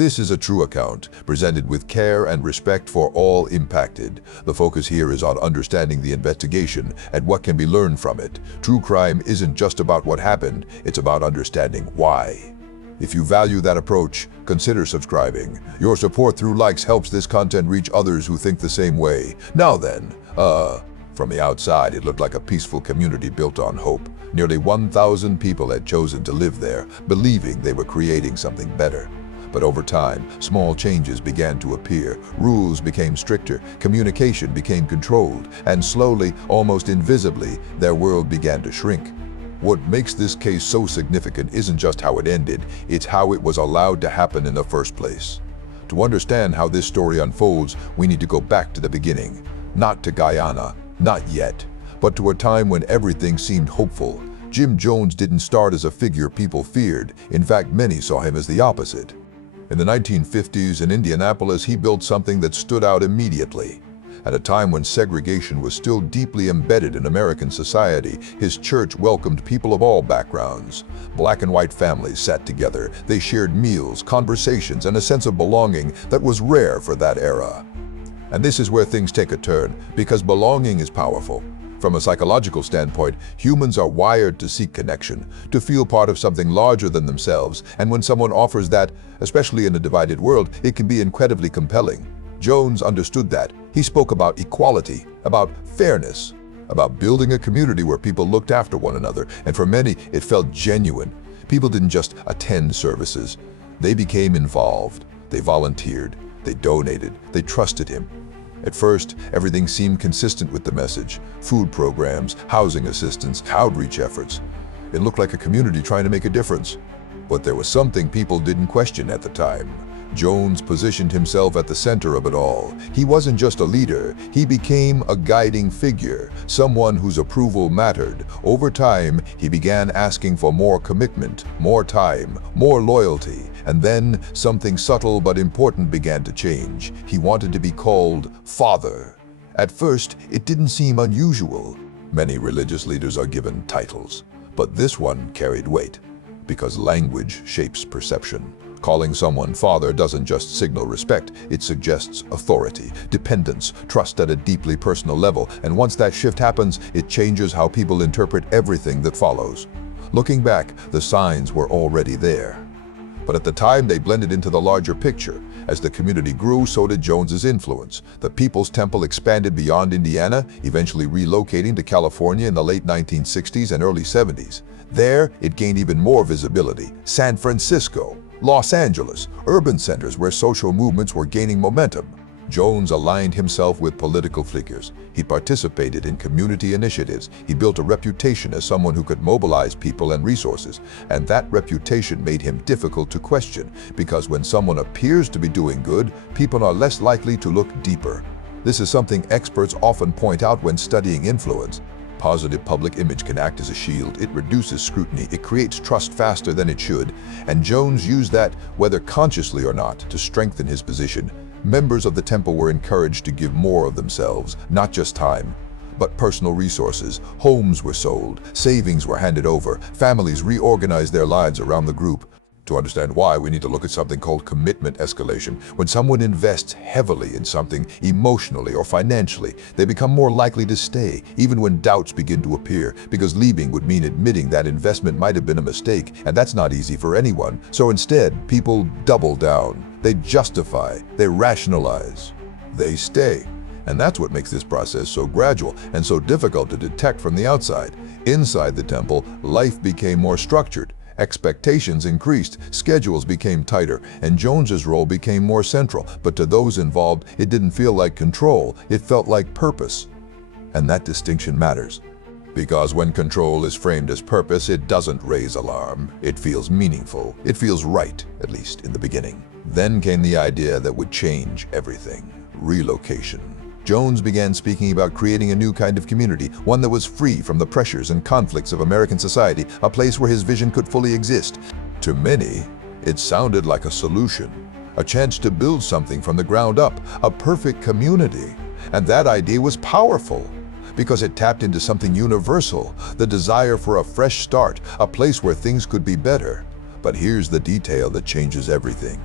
This is a true account, presented with care and respect for all impacted. The focus here is on understanding the investigation and what can be learned from it. True crime isn't just about what happened, it's about understanding why. If you value that approach, consider subscribing. Your support through likes helps this content reach others who think the same way. Now then, from the outside, it looked like a peaceful community built on hope. Nearly 1,000 people had chosen to live there, believing they were creating something better. But over time, small changes began to appear. Rules became stricter, communication became controlled, and slowly, almost invisibly, their world began to shrink. What makes this case so significant isn't just how it ended, it's how it was allowed to happen in the first place. To understand how this story unfolds, we need to go back to the beginning. Not to Guyana, not yet, but to a time when everything seemed hopeful. Jim Jones didn't start as a figure people feared. In fact, many saw him as the opposite. In the 1950s in Indianapolis, he built something that stood out immediately. At a time when segregation was still deeply embedded in American society, his church welcomed people of all backgrounds. Black and white families sat together. They shared meals, conversations, and a sense of belonging that was rare for that era. And this is where things take a turn, because belonging is powerful. From a psychological standpoint, humans are wired to seek connection, to feel part of something larger than themselves, and when someone offers that, especially in a divided world, it can be incredibly compelling. Jones understood that. He spoke about equality, about fairness, about building a community where people looked after one another, and for many, it felt genuine. People didn't just attend services. They became involved. They volunteered. They donated. They trusted him. At first, everything seemed consistent with the message. Food programs, housing assistance, outreach efforts. It looked like a community trying to make a difference. But there was something people didn't question at the time. Jones positioned himself at the center of it all. He wasn't just a leader, he became a guiding figure, someone whose approval mattered. Over time, he began asking for more commitment, more time, more loyalty, and then something subtle but important began to change. He wanted to be called Father. At first, it didn't seem unusual. Many religious leaders are given titles, but this one carried weight, because language shapes perception. Calling someone father doesn't just signal respect, it suggests authority, dependence, trust at a deeply personal level, and once that shift happens, it changes how people interpret everything that follows. Looking back, the signs were already there. But at the time, they blended into the larger picture. As the community grew, so did Jones's influence. The People's Temple expanded beyond Indiana, eventually relocating to California in the late 1960s and early 70s. There, it gained even more visibility. San Francisco, Los Angeles, urban centers where social movements were gaining momentum. Jones aligned himself with political figures. He participated in community initiatives. He built a reputation as someone who could mobilize people and resources. And that reputation made him difficult to question, because when someone appears to be doing good, people are less likely to look deeper. This is something experts often point out when studying influence. Positive public image can act as a shield. It reduces scrutiny. It creates trust faster than it should. And Jones used that, whether consciously or not, to strengthen his position. Members of the temple were encouraged to give more of themselves, not just time, but personal resources. Homes were sold, savings were handed over, families reorganized their lives around the group. To understand why, we need to look at something called commitment escalation. When someone invests heavily in something, emotionally or financially, they become more likely to stay, even when doubts begin to appear, because leaving would mean admitting that investment might have been a mistake, and that's not easy for anyone. So instead, people double down. They justify, they rationalize, they stay. And that's what makes this process so gradual and so difficult to detect from the outside. Inside the temple, life became more structured. Expectations increased, schedules became tighter, and Jones's role became more central. But to those involved, it didn't feel like control, it felt like purpose. And that distinction matters. Because when control is framed as purpose, it doesn't raise alarm. It feels meaningful. It feels right, at least in the beginning. Then came the idea that would change everything: relocation. Jones began speaking about creating a new kind of community, one that was free from the pressures and conflicts of American society, a place where his vision could fully exist. To many, it sounded like a solution, a chance to build something from the ground up, a perfect community. And that idea was powerful, because it tapped into something universal, the desire for a fresh start, a place where things could be better. But here's the detail that changes everything.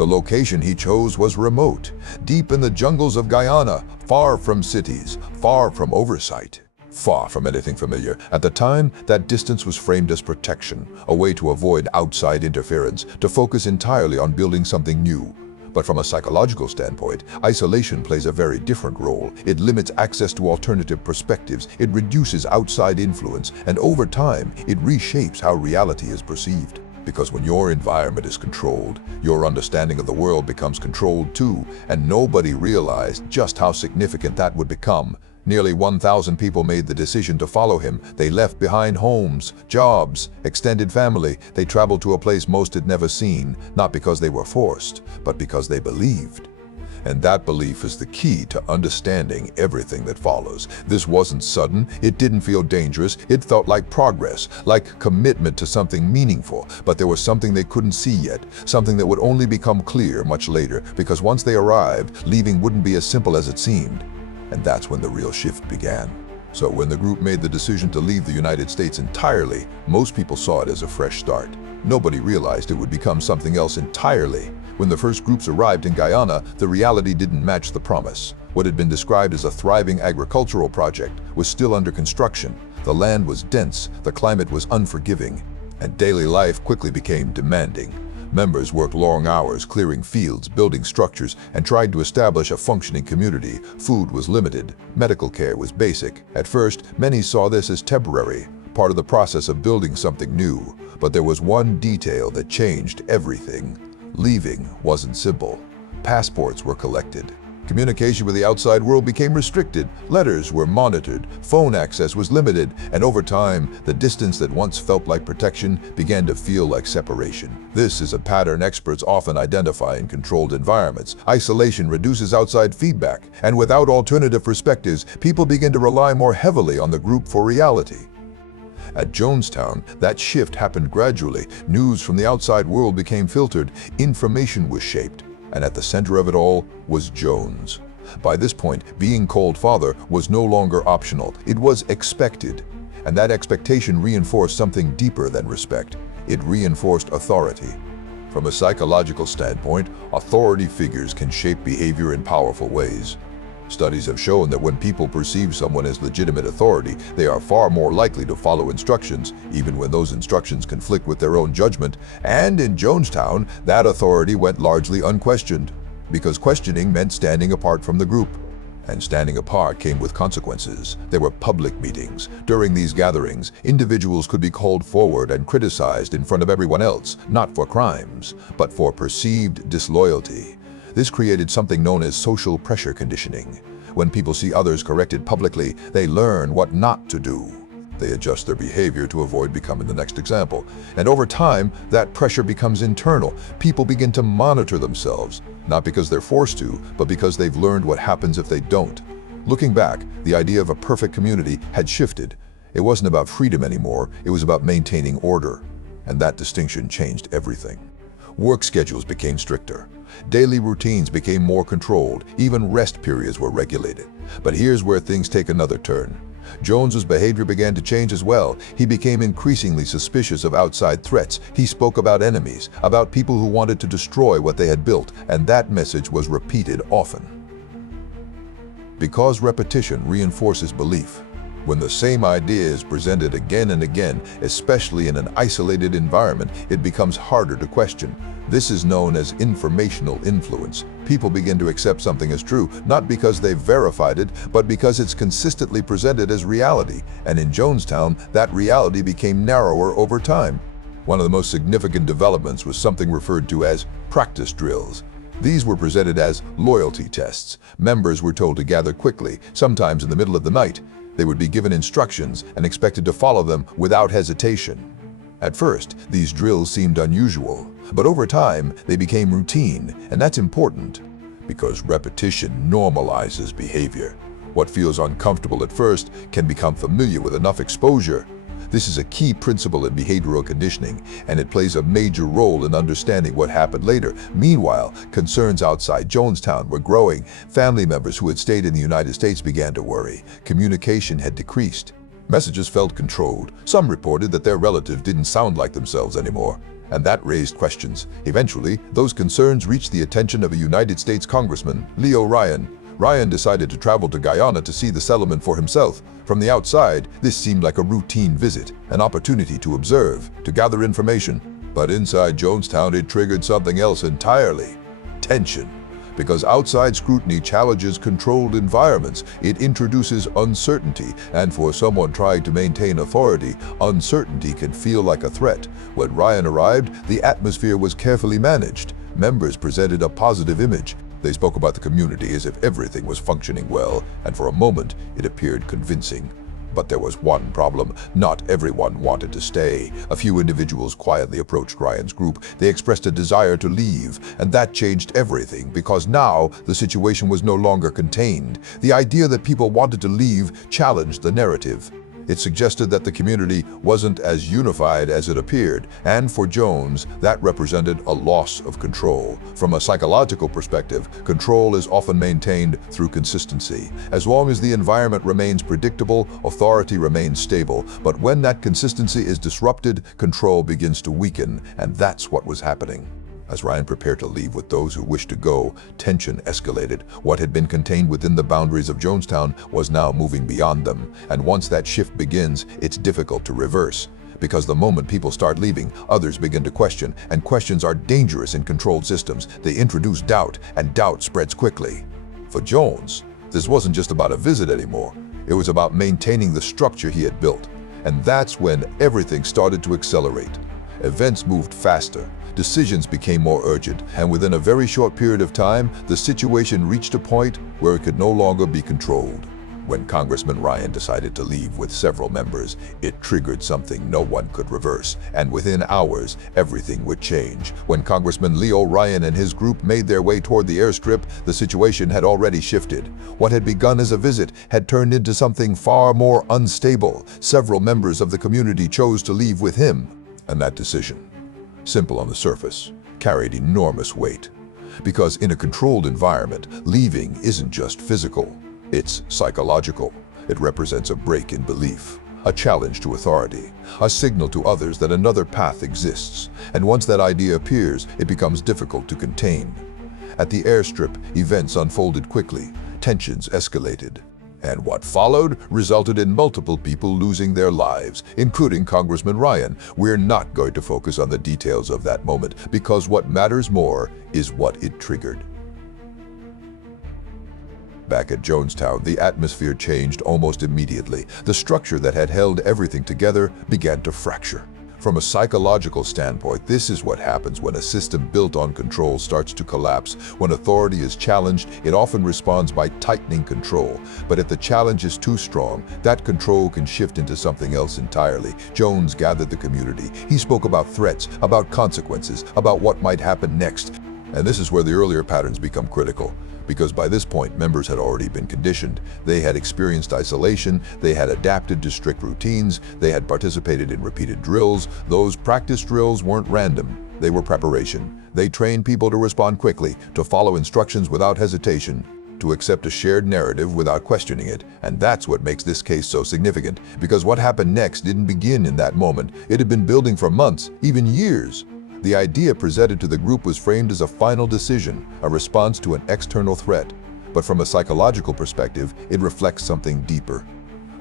The location he chose was remote, deep in the jungles of Guyana, far from cities, far from oversight, far from anything familiar. At the time, that distance was framed as protection, a way to avoid outside interference, to focus entirely on building something new. But from a psychological standpoint, isolation plays a very different role. It limits access to alternative perspectives, it reduces outside influence, and over time, it reshapes how reality is perceived. Because when your environment is controlled, your understanding of the world becomes controlled too, and nobody realized just how significant that would become. Nearly 1,000 people made the decision to follow him. They left behind homes, jobs, extended family. They traveled to a place most had never seen, not because they were forced, but because they believed. And that belief is the key to understanding everything that follows. This wasn't sudden, it didn't feel dangerous, it felt like progress, like commitment to something meaningful. But there was something they couldn't see yet, something that would only become clear much later, because once they arrived, leaving wouldn't be as simple as it seemed. And that's when the real shift began. So when the group made the decision to leave the United States entirely, most people saw it as a fresh start. Nobody realized it would become something else entirely. When the first groups arrived in Guyana, the reality didn't match the promise. What had been described as a thriving agricultural project was still under construction. The land was dense, the climate was unforgiving, and daily life quickly became demanding. Members worked long hours clearing fields, building structures, and tried to establish a functioning community. Food was limited. Medical care was basic. At first, many saw this as temporary, part of the process of building something new. But there was one detail that changed everything. Leaving wasn't simple. Passports were collected. Communication with the outside world became restricted, letters were monitored, phone access was limited, and over time, the distance that once felt like protection began to feel like separation. This is a pattern experts often identify in controlled environments. Isolation reduces outside feedback, and without alternative perspectives, people begin to rely more heavily on the group for reality. At Jonestown, that shift happened gradually. News from the outside world became filtered, information was shaped. And at the center of it all was Jones. By this point, being called father was no longer optional. It was expected. And that expectation reinforced something deeper than respect. It reinforced authority. From a psychological standpoint, authority figures can shape behavior in powerful ways. Studies have shown that when people perceive someone as legitimate authority, they are far more likely to follow instructions, even when those instructions conflict with their own judgment. And in Jonestown, that authority went largely unquestioned, because questioning meant standing apart from the group. And standing apart came with consequences. There were public meetings. During these gatherings, individuals could be called forward and criticized in front of everyone else, not for crimes, but for perceived disloyalty. This created something known as social pressure conditioning. When people see others corrected publicly, they learn what not to do. They adjust their behavior to avoid becoming the next example. And over time, that pressure becomes internal. People begin to monitor themselves, not because they're forced to, but because they've learned what happens if they don't. Looking back, the idea of a perfect community had shifted. It wasn't about freedom anymore, it was about maintaining order. And that distinction changed everything. Work schedules became stricter. Daily routines became more controlled. Even rest periods were regulated. But here's where things take another turn. Jones's behavior began to change as well. He became increasingly suspicious of outside threats. He spoke about enemies, about people who wanted to destroy what they had built, and that message was repeated often. Because repetition reinforces belief. When the same idea is presented again and again, especially in an isolated environment, it becomes harder to question. This is known as informational influence. People begin to accept something as true, not because they've verified it, but because it's consistently presented as reality. And in Jonestown, that reality became narrower over time. One of the most significant developments was something referred to as practice drills. These were presented as loyalty tests. Members were told to gather quickly, sometimes in the middle of the night. They would be given instructions and expected to follow them without hesitation. At first, these drills seemed unusual, but over time, they became routine, and that's important because repetition normalizes behavior. What feels uncomfortable at first can become familiar with enough exposure. This is a key principle in behavioral conditioning, and it plays a major role in understanding what happened later. Meanwhile, concerns outside Jonestown were growing. Family members who had stayed in the United States began to worry. Communication had decreased. Messages felt controlled. Some reported that their relatives didn't sound like themselves anymore. And that raised questions. Eventually, those concerns reached the attention of a United States Congressman, Leo Ryan. Ryan decided to travel to Guyana to see the settlement for himself. From the outside, this seemed like a routine visit, an opportunity to observe, to gather information. But inside Jonestown, it triggered something else entirely: tension. Because outside scrutiny challenges controlled environments, it introduces uncertainty, and for someone trying to maintain authority, uncertainty can feel like a threat. When Ryan arrived, the atmosphere was carefully managed. Members presented a positive image. They spoke about the community as if everything was functioning well, and for a moment, it appeared convincing. But there was one problem. Not everyone wanted to stay. A few individuals quietly approached Ryan's group. They expressed a desire to leave, and that changed everything, because now the situation was no longer contained. The idea that people wanted to leave challenged the narrative. It suggested that the community wasn't as unified as it appeared, and for Jones, that represented a loss of control. From a psychological perspective, control is often maintained through consistency. As long as the environment remains predictable, authority remains stable. But when that consistency is disrupted, control begins to weaken, and that's what was happening. As Ryan prepared to leave with those who wished to go, tension escalated. What had been contained within the boundaries of Jonestown was now moving beyond them. And once that shift begins, it's difficult to reverse. Because the moment people start leaving, others begin to question, and questions are dangerous in controlled systems. They introduce doubt, and doubt spreads quickly. For Jones, this wasn't just about a visit anymore. It was about maintaining the structure he had built. And that's when everything started to accelerate. Events moved faster. Decisions became more urgent, and within a very short period of time, the situation reached a point where it could no longer be controlled. When Congressman Ryan decided to leave with several members, it triggered something no one could reverse, and within hours, everything would change. When Congressman Leo Ryan and his group made their way toward the airstrip, the situation had already shifted. What had begun as a visit had turned into something far more unstable. Several members of the community chose to leave with him, and that decision, simple on the surface, carried enormous weight. Because in a controlled environment, leaving isn't just physical, it's psychological. It represents a break in belief, a challenge to authority, a signal to others that another path exists. And once that idea appears, it becomes difficult to contain. At the airstrip, events unfolded quickly, tensions escalated. And what followed resulted in multiple people losing their lives, including Congressman Ryan. We're not going to focus on the details of that moment, because what matters more is what it triggered. Back at Jonestown, the atmosphere changed almost immediately. The structure that had held everything together began to fracture. From a psychological standpoint, this is what happens when a system built on control starts to collapse. When authority is challenged, it often responds by tightening control. But if the challenge is too strong, that control can shift into something else entirely. Jones gathered the community. He spoke about threats, about consequences, about what might happen next. And this is where the earlier patterns become critical. Because by this point, members had already been conditioned. They had experienced isolation, they had adapted to strict routines, they had participated in repeated drills. Those practice drills weren't random, they were preparation. They trained people to respond quickly, to follow instructions without hesitation, to accept a shared narrative without questioning it. And that's what makes this case so significant, because what happened next didn't begin in that moment. It had been building for months, even years. The idea presented to the group was framed as a final decision, a response to an external threat. But from a psychological perspective, it reflects something deeper.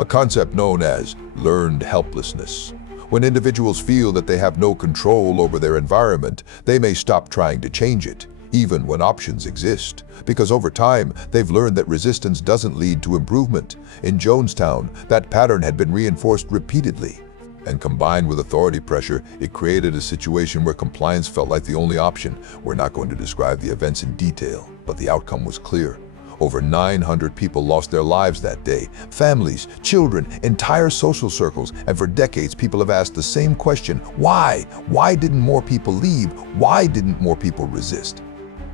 A concept known as learned helplessness. When individuals feel that they have no control over their environment, they may stop trying to change it, even when options exist. Because over time, they've learned that resistance doesn't lead to improvement. In Jonestown, that pattern had been reinforced repeatedly. And combined with authority pressure, it created a situation where compliance felt like the only option. We're not going to describe the events in detail, but the outcome was clear. Over 900 people lost their lives that day. Families, children, entire social circles, and for decades people have asked the same question: why? Why didn't more people leave? Why didn't more people resist?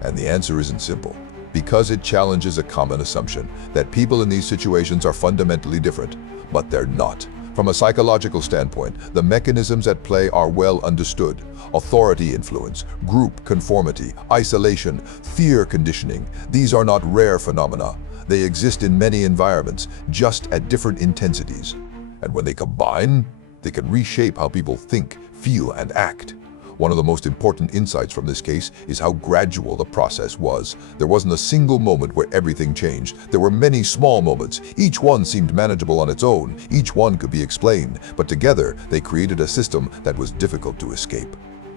And the answer isn't simple. Because it challenges a common assumption that people in these situations are fundamentally different, but they're not. From a psychological standpoint, the mechanisms at play are well understood. Authority influence, group conformity, isolation, fear conditioning. These are not rare phenomena. They exist in many environments, just at different intensities. And when they combine, they can reshape how people think, feel, and act. One of the most important insights from this case is how gradual the process was. There wasn't a single moment where everything changed. There were many small moments. Each one seemed manageable on its own. Each one could be explained, but together they created a system that was difficult to escape.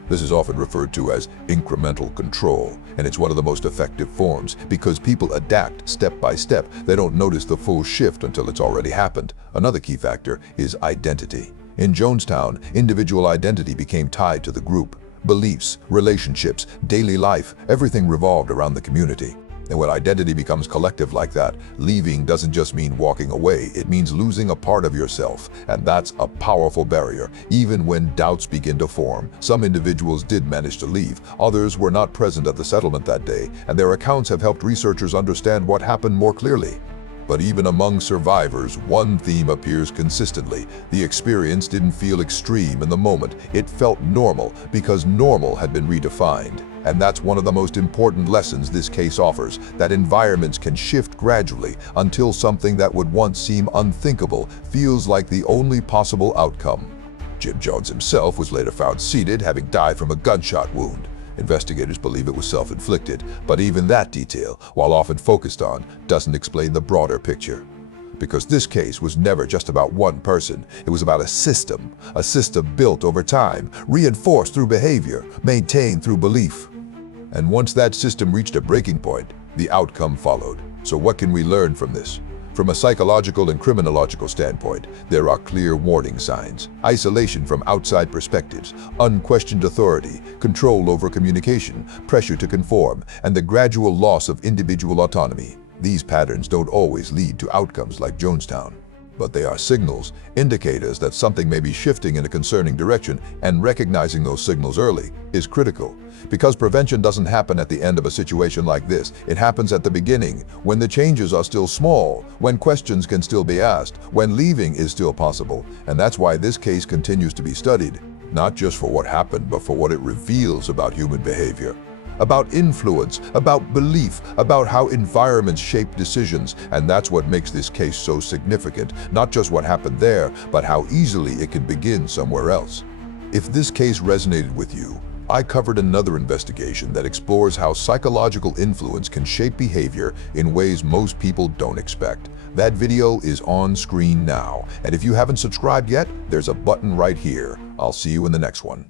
This is often referred to as incremental control, and it's one of the most effective forms because people adapt step by step. They don't notice the full shift until it's already happened. Another key factor is identity. In Jonestown, individual identity became tied to the group. Beliefs, relationships, daily life, everything revolved around the community. And when identity becomes collective like that, leaving doesn't just mean walking away, it means losing a part of yourself. And that's a powerful barrier, even when doubts begin to form. Some individuals did manage to leave, others were not present at the settlement that day, and their accounts have helped researchers understand what happened more clearly. But even among survivors, one theme appears consistently. The experience didn't feel extreme in the moment. It felt normal because normal had been redefined. And that's one of the most important lessons this case offers, that environments can shift gradually until something that would once seem unthinkable feels like the only possible outcome. Jim Jones himself was later found seated, having died from a gunshot wound. Investigators believe it was self-inflicted, but even that detail, while often focused on, doesn't explain the broader picture. Because this case was never just about one person, it was about a system built over time, reinforced through behavior, maintained through belief. And once that system reached a breaking point, the outcome followed. So what can we learn from this? From a psychological and criminological standpoint, there are clear warning signs. Isolation from outside perspectives, unquestioned authority, control over communication, pressure to conform, and the gradual loss of individual autonomy. These patterns don't always lead to outcomes like Jonestown, but they are signals, indicators that something may be shifting in a concerning direction, and recognizing those signals early is critical. Because prevention doesn't happen at the end of a situation like this, it happens at the beginning, when the changes are still small, when questions can still be asked, when leaving is still possible. And that's why this case continues to be studied, not just for what happened, but for what it reveals about human behavior. About influence, about belief, about how environments shape decisions, and that's what makes this case so significant. Not just what happened there, but how easily it can begin somewhere else. If this case resonated with you, I covered another investigation that explores how psychological influence can shape behavior in ways most people don't expect. That video is on screen now, and if you haven't subscribed yet, there's a button right here. I'll see you in the next one.